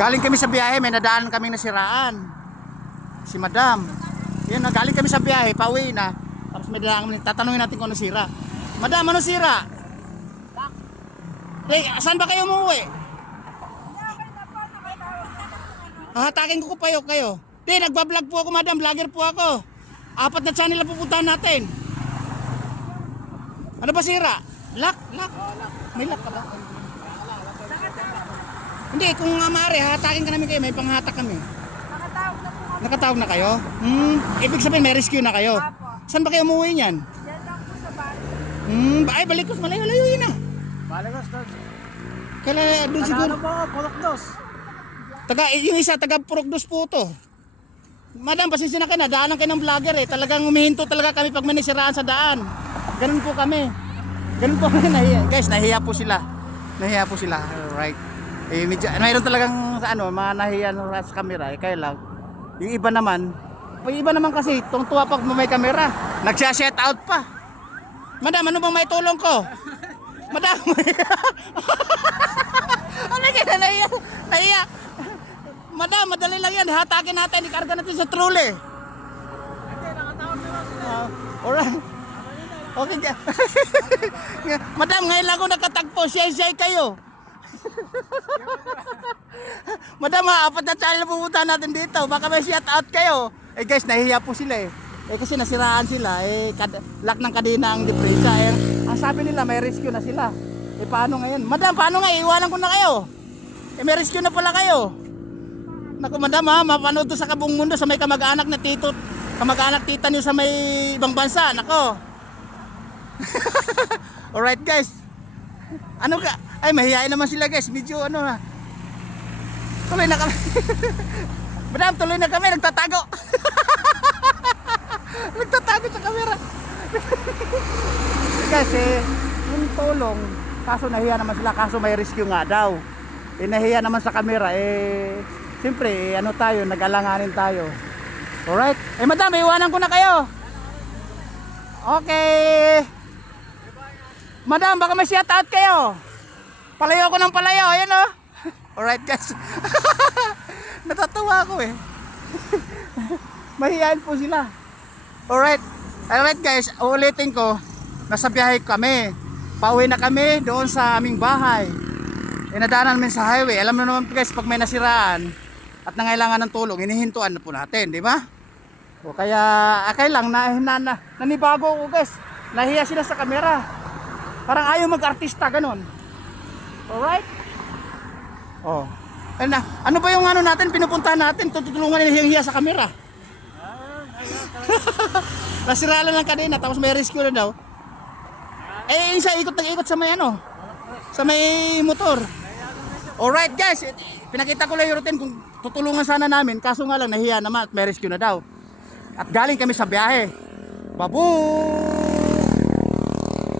Galing kami sa biyahe, may nadaanan kaming nasiraan. Si Madam. Yan, galing kami sa biyahe, pauwi na. Tapos may nadaanan kami, tatanungin natin kung ano sira. Madam, ano sira? Hey, saan ba kayo umuwi? Hahatakin ko payo kayo. Di, nagbablog po ako, Madam, vlogger po ako. 4 na channel na pupuntahan natin. Ano ba sira? Lock. May lock ka ba? Hindi, kung maaari, hatakin ka namin kayo, may panghatak kami. Nakatawag na po kami. Nakatawag na kayo? Ibig sabihin may rescue na kayo? Apo. Saan ba kayo umuwi niyan? Yan lang po sa bahay. Ay, balik ko, malayo-layo yun ah. Baligos, Coach. Kaya doon siguro. Ano po, Pulokdos. Yung isa, taga Purokdos po to. Madam, pasensya na ka na, daanan kayo ng vlogger eh. Talagang umihinto talaga kami pag may nasiraan sa daan. Ganun po kami. Ganun po kami, nahiya. Guys, nahiya po sila. Alright. Eh, medyo, mayroon talagang mga nahiya sa camera. Kaya lang, yung iba naman kasi, tuwa pag may camera. Nagsya-set out pa. Madam, ano bang may tulong ko? Madam, ano kaya nahiya? Madam, madali lang yan. Hatakin natin, ikarga natin sa trolley. Alright. Okay ka. Madam, ngayon lang ako nakatagpo. Siyay kayo. Madam, 4 na channel na pupunta natin dito. Baka may shout out kayo. Eh guys, nahihiya po sila eh. Kasi nasiraan sila. Lock ng kadena ang depresa. Ang sabi nila, may rescue na sila. Paano ngayon? Madam, paano nga? Iwanan ko na kayo. May rescue na pala kayo. Naku, Madam mapanood to sa kabuong mundo sa may kamag-anak na kamag-anak tita niyo sa may ibang bansa. Nako. Alright guys. Ano ka? Ay, mahihain naman sila guys. Medyo tuloy na kami. Madam, tuloy na kami. Nagtatago. Nagtatago sa camera. Kasi yung tulong, kaso nahiya naman sila. Kaso may rescue nga daw. Nahiya naman sa camera. Siyempre, tayo, nag-alanganin tayo. Alright? Madam, iwanan ko na kayo. Okay. Madam, baka may shout out kayo. Palayo ako ng palayo. Ayan o. Alright guys. Natatawa ako eh. Mahihain po sila. Alright. Alright guys, uulitin ko. Nasa biyahe kami. Pauwi na kami doon sa aming bahay. Nadaanan namin sa highway. Alam mo naman guys, pag may nasiraan at nangailangan ng tulong, hinihintuan na po natin, di ba? O kaya, lang nanibago ko guys. Nahiya sila sa camera. Parang ayaw mag-artista, ganun. Alright? Oh. Ano ba yung natin, pinupuntahan natin, tutulungan nila hiyang-hiya sa camera. Nasira lang ng kadena, tapos may rescue na daw. Isa ikot sa may sa may motor. Alright guys, pinakita ko lang yung routine kung tutulungan sana namin, kaso nga lang nahiya naman at may rescue na daw. At galing kami sa biyahe. Babu!